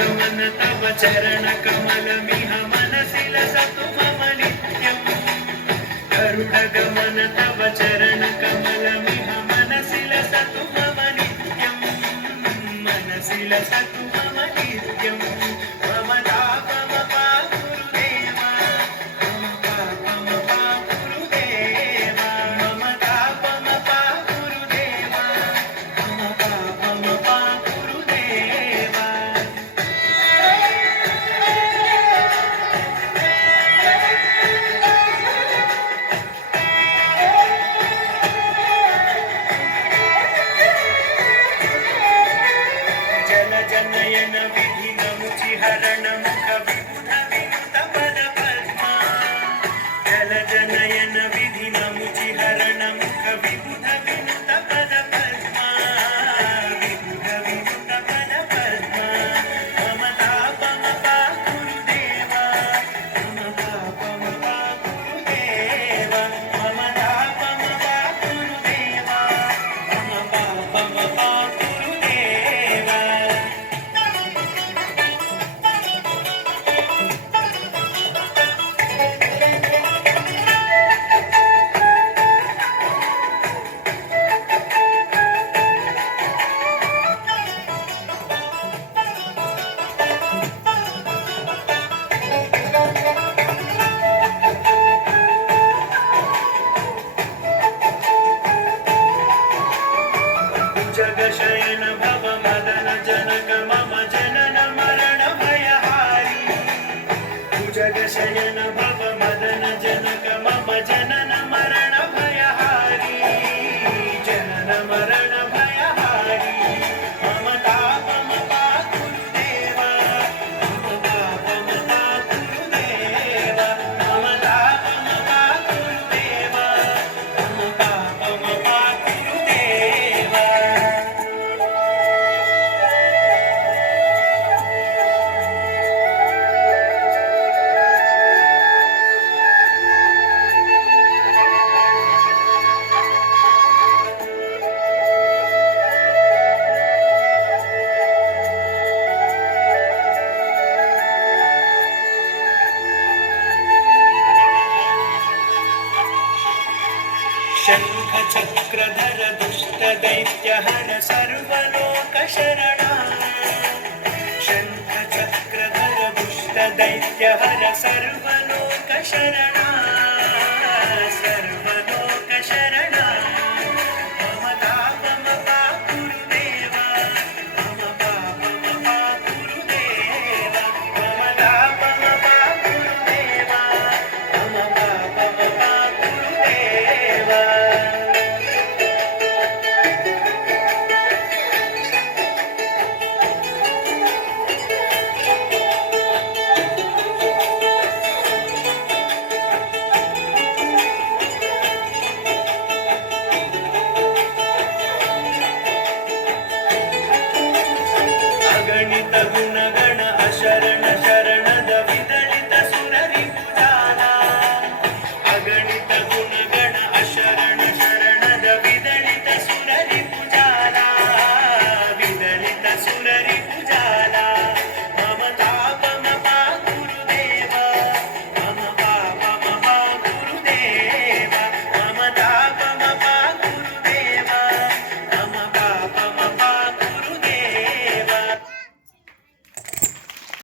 गरुडगमन तव चरणकमलमिह मनसि लसतु मम नित्यम् गरुडगमन तव चरणकमलमिह मनसि लसतु मम नित्यम् मनसि लसतु मम नित्यम् मम तापमपा गुरुदेवा मम पापमपा गुरुदेवा मम तापमपा गुरुदेवा मम पापमपा गुरुदेवा जनयन विधिनमुचिहरण मुख विबुध विनुत पद पद्मा जल जनयन विधिनमुचिहरण मुख विबुध विनुत पद पद्मा विबुध विनुत पद पद्मा मम तापमपा गुरुदेवा मम तापमपा गुरुदेवा मम तापमपा गुरुदेवा मम पापमपा गुरुदेवा जगशयन भव मदन जनक मम जनन मरण भयहारी जगशयन भव मदन जनक मम जनन मरण भयहारी जनन मरण भयहारी मम तापमपा गुरुदेवा मम तापमपा गुरुदेवा मम तापमपा गुरुदेवा मम पापमपा गुरुदेवा शङ्खचक्रधर दुष्टदैत्यहर सर्वलोकशरणा शङ्खचक्रधर दुष्टदैत्यहर सर्वलोकशरणा